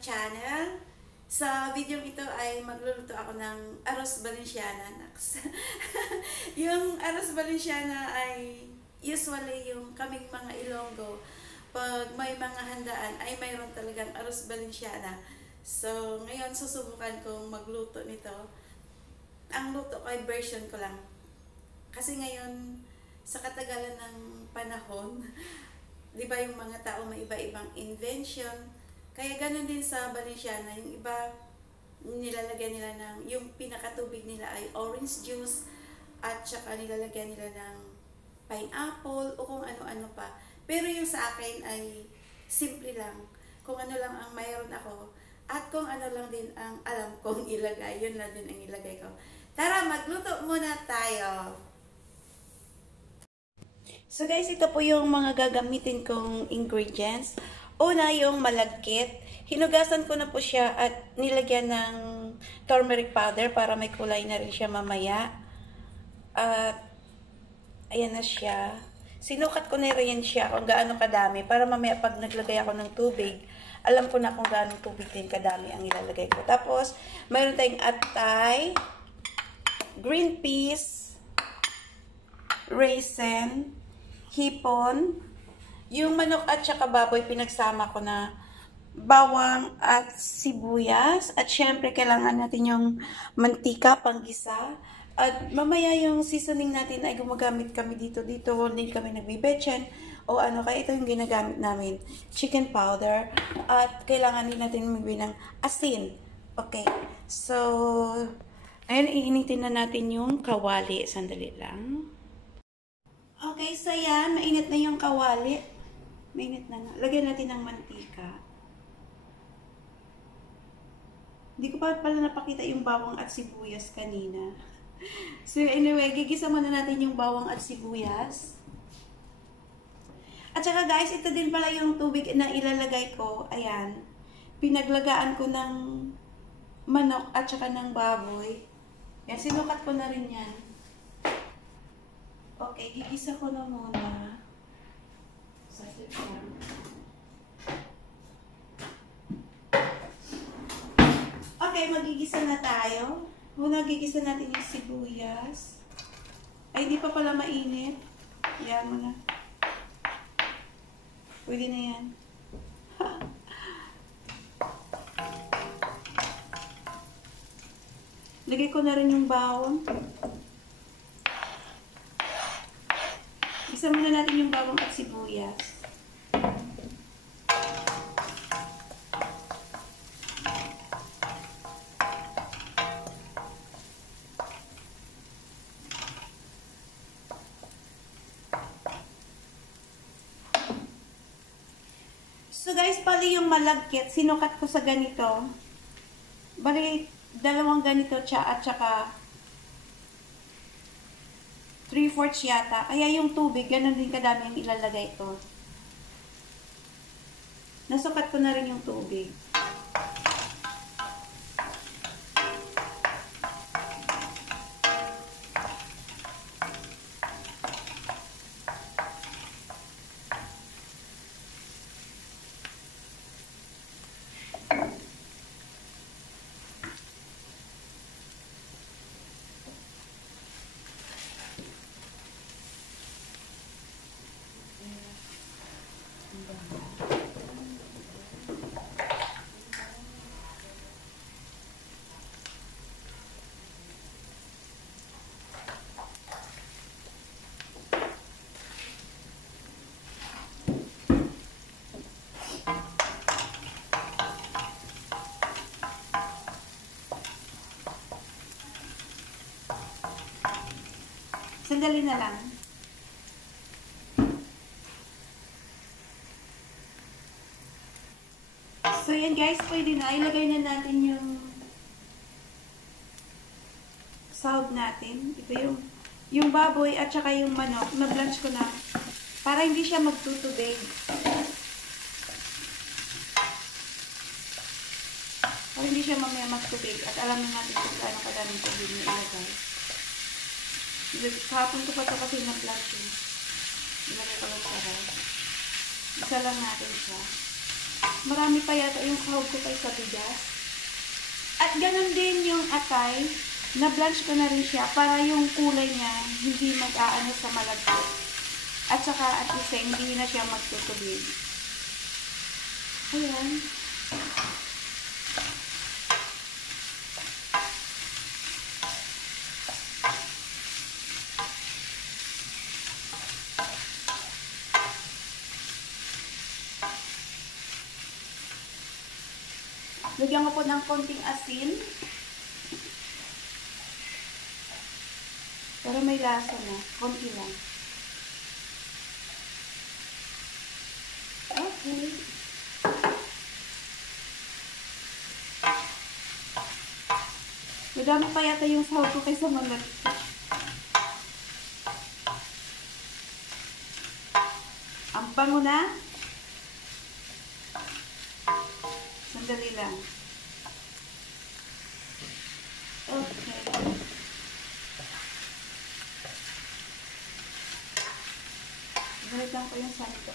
channel. Sa video ito ay magluluto ako ng arroz valenciana. Yung arroz valenciana ay usually yung kaming mga Ilonggo. Pag may mga handaan ay mayroon talagang arroz valenciana. So ngayon susubukan kong magluto nito. Ang luto ko ay version ko lang. Kasi ngayon sa katagalan ng panahon, di ba yung mga tao may iba-ibang invention. Kaya ganun din sa Valenciana, yung iba nilalagyan nila ng, yung pinakatubig nila ay orange juice at saka nilalagyan nila ng pineapple o kung ano-ano pa. Pero yung sa akin ay simple lang. Kung ano lang ang mayroon ako at kung ano lang din ang alam kong ilagay, yun lang din ang ilagay ko. Tara, magluto muna tayo! So guys, ito po yung mga gagamitin kong ingredients. Una, yung malagkit. Hinugasan ko na po siya at nilagyan ng turmeric powder para may kulay na rin siya mamaya. At ayan na siya. Sinukat ko na rin siya kung gaano kadami para mamaya pag naglagay ako ng tubig, alam ko na kung gaano tubig din kadami ang ilalagay ko. Tapos, mayroon tayong atay, green peas, raisin, hipon, yung manok at saka baboy pinagsama ko na bawang at sibuyas, at syempre kailangan natin yung mantika panggisa, at mamaya yung seasoning natin ay gumagamit kami dito hindi kami nagbibetchen o ano, kaya ito yung ginagamit namin, chicken powder, at kailangan din natin magbili ng asin. Okay, so ayun, iinitin na natin yung kawali, sandali lang. Okay, so yan, mainit na yung kawali. Mainit na nga. Lagyan natin ng mantika. Hindi ko pa pala napakita yung bawang at sibuyas kanina. So anyway, gigisa muna natin yung bawang at sibuyas. At saka guys, ito din pala yung tubig na ilalagay ko. Ayan. Pinaglagaan ko ng manok at saka ng baboy. Yan, sinukat ko na rin yan. Okay, gigisa ko na muna. Okay, magigisa na tayo. Muna gigisa natin yung sibuyas. Ay, hindi pa pala mainit. Yan mo na. Pwede na yan. Lagay ko na rin yung bawang. Isa muna natin yung bawang at sibuyas. So guys, pali yung malagkit, sinukat ko sa ganito. Bali, dalawang ganito at saka 3/4 yata. Kaya yung tubig, ganun din kadami ang ilalagay ko. Nasukat ko na rin yung tubig. Sandali na lang. So yan guys, pwede na. Ilagay na natin yung sahog natin. Ito yung baboy at saka yung manok. Na-blanch ko na para hindi siya magtutubig. Para hindi siya mamaya magtubig at alam na natin kung gaano kadaming tubig na ilagay. Kahapon ko pa ito kasi na-blanch yun. Ilagay ko lang para. Isa lang natin siya. Marami pa yata yung sahog ko kaysa bigas. At ganun din yung atay. Na-blanch ko na rin siya para yung kulay niya hindi mag-aano sa malagkit. At saka at the same, hindi na siya magtutubig. Ayan. Lagyan ko po ng konting asin. Pero may lasa na. Konti lang. Okay. Madami pa yata yung sahog ko kaysa malagkit. Ang bango na. Sandali lang. Okay. Balikan ko yung santo.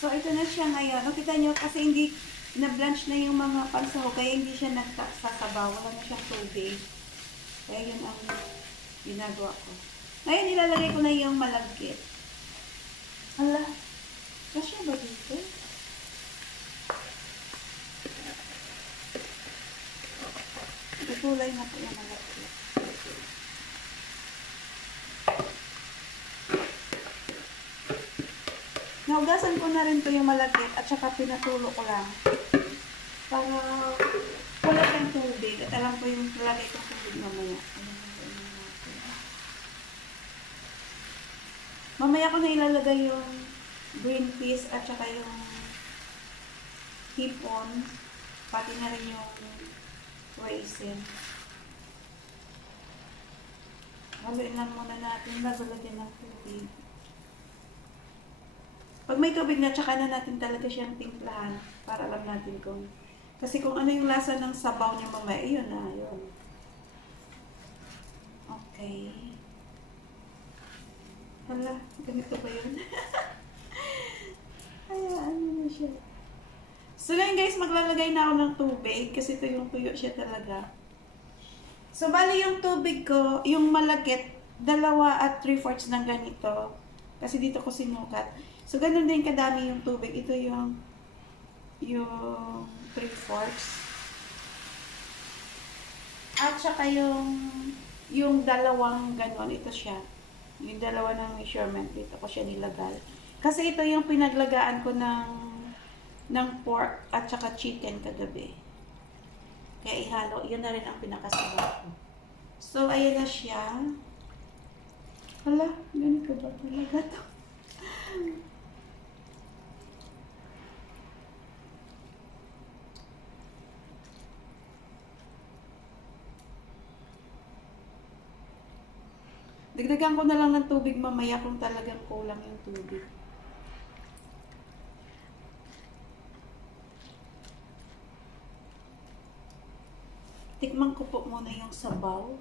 So, ito na siya ngayon. Nakita nyo, kasi hindi na-blanch na yung mga pansahog, kaya hindi siya nagsasabaw. Wala na siyang tubig. Kaya yun ang ginagawa ko. Ngayon, ilalagay ko na yung malagkit. Hala, kasya ba dito? Itulay na po yung malagkit. Naugasan ko na rin to yung malagkit at saka pinatulo ko lang. Para wala siyang tubig. At alam ko yung lalagay kong tubig mamaya. Mamaya ko na ilalagay yung green peas at saka yung hipon. Pati na rin yung raisin. Haluin lang muna natin bago lagyan ng tubig. Pag may tubig na, tsaka na natin talaga siyang timplahan para alam natin kung... Kasi kung ano yung lasa ng sabaw niya mamaya, yun na, yun. Okay. Hala, ganito ba yun? Ayan, ano na siya. So ngayon guys, maglalagay na ako ng tubig kasi ito yung tuyo siya talaga. So bali yung tubig ko, yung malagkit, 2 at 3/4 ng ganito. Kasi dito ko sinukat. So, ganun din kadami yung tubig. Ito yung 3/4. At saka yung dalawang ganon. Ito siya. Yung dalawa ng measurement. Dito ko siya nilagay. Kasi ito yung pinaglagaan ko ng pork at saka chicken kagabi. Kaya ihalo. Yun na rin ang pinakasabaw ko. So, ayan na siya. Hala, ganito ba talaga to? Dagdagan ko na lang ng tubig mamaya kung talagang kulang yung tubig. Tikman ko po muna yung sabaw.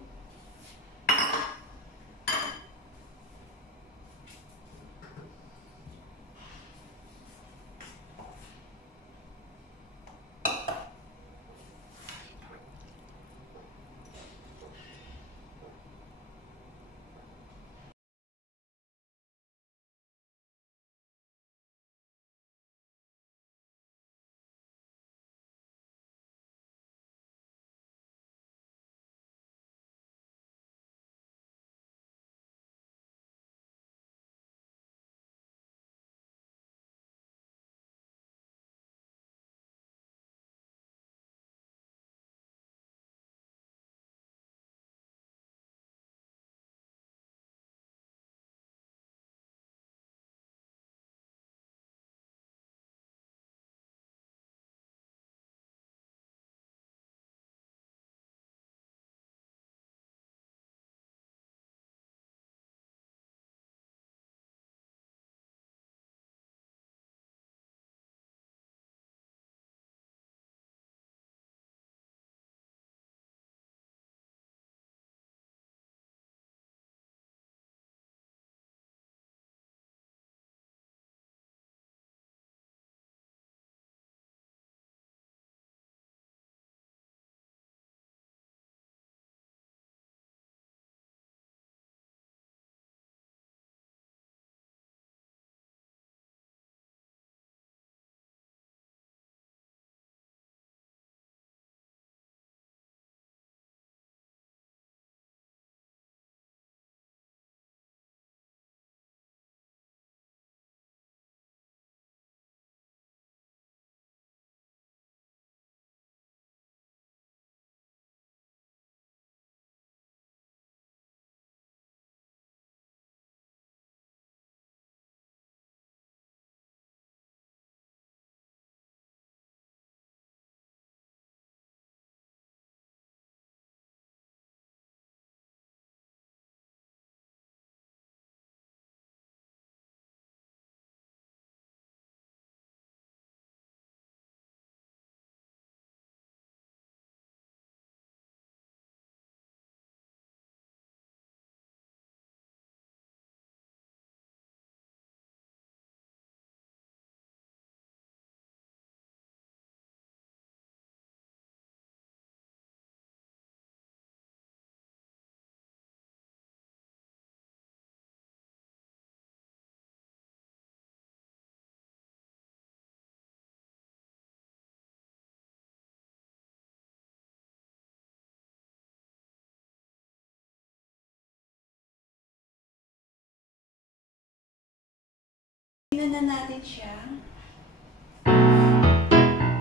Haluin na natin siya.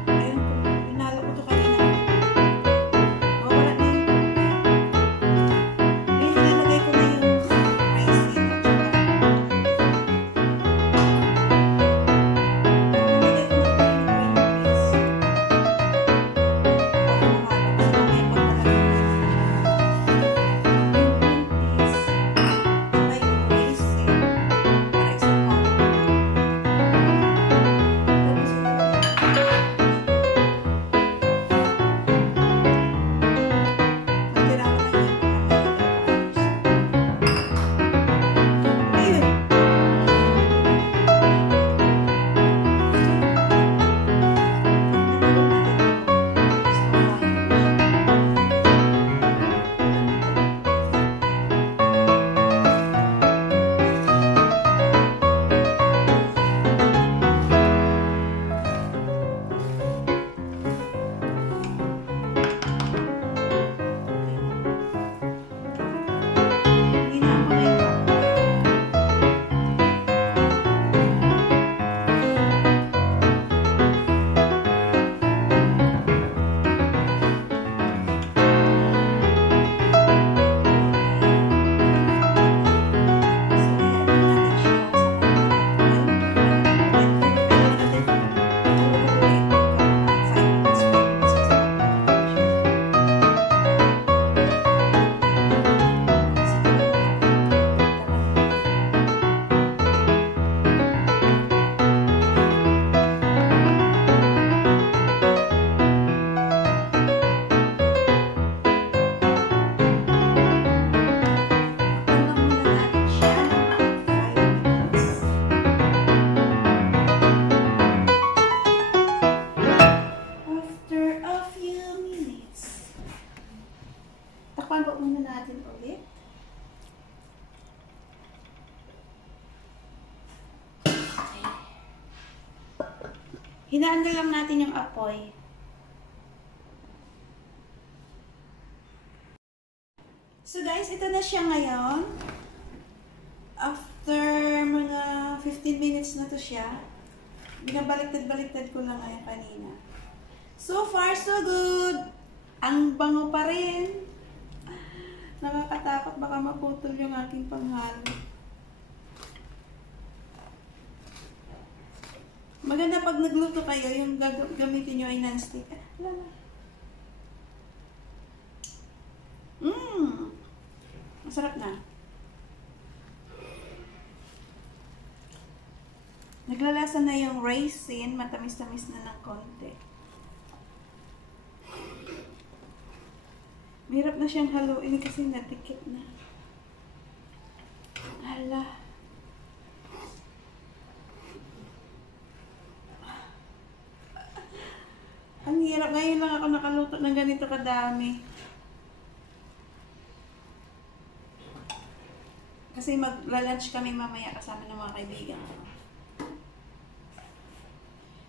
Ayun po, pinalo ko ito kanina. Mawala na yung ayun, nilalagay ko na yung raisin at saka nilagay ko na po yung green peas para mahalo kasi mamaya pag nalagay ko yung green peas saka yung raisin para isang halo. Tapos matira ko na yung ayun. Hinaan ko na yung after a few minutes. Takpan po muna natin ulit. Hinaan na lang natin yung apoy. So guys, ito na siya ngayon. After mga 15 minutes na to siya. Binabaliktad-baliktad ko lang ngayon kanina. So far, so good. Ang bango pa rin. Nakakatakot, baka maputol yung aking panghalo. Maganda pag nagluto kayo, yung gamitin nyo ay non-stick. Masarap na. Naglalasa na yung raisin, matamis-tamis na ng konti. Mahirap na siyang haluin kasi natikit na. Hala. Ang hirap. Ngayon lang ako nakaluto ng ganito kadami. Kasi magla-lunch kami mamaya kasama ng mga kaibigan ko.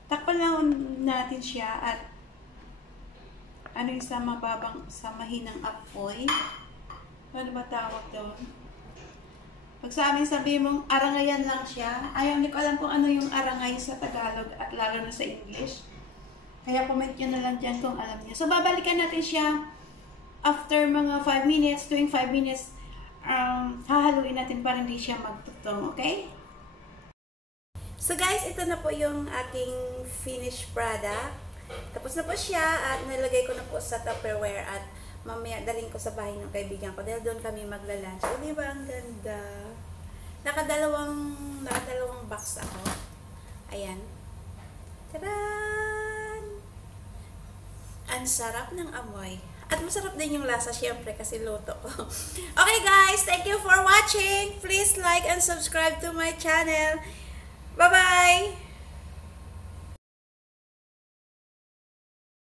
Takpan lang natin siya at ano yung sa mababang, sa mahinang apoy. Ano ba tawag doon? Pag sa amin sabihin mong arangayan lang siya, ayaw, hindi ko alam kung ano yung arangay sa Tagalog at lalo na sa English. Kaya comment nyo na lang dyan kung alam niyo. So babalikan natin siya after mga 5 minutes, tuwing 5 minutes, hahaluin natin para hindi siya magtutong, okay? So guys, ito na po yung aking finished product. Tapos na po siya at nalagay ko na po sa Tupperware at mamaya daling ko sa bahay ng kaibigan ko dahil doon kami magla-lunch. O diba ang ganda? Nakadalawang box ako. Ayan. Tadaan! Ang sarap ng amoy. At masarap din yung lasa syempre kasi luto ko. Okay guys, thank you for watching. Please like and subscribe to my channel. Bye-bye!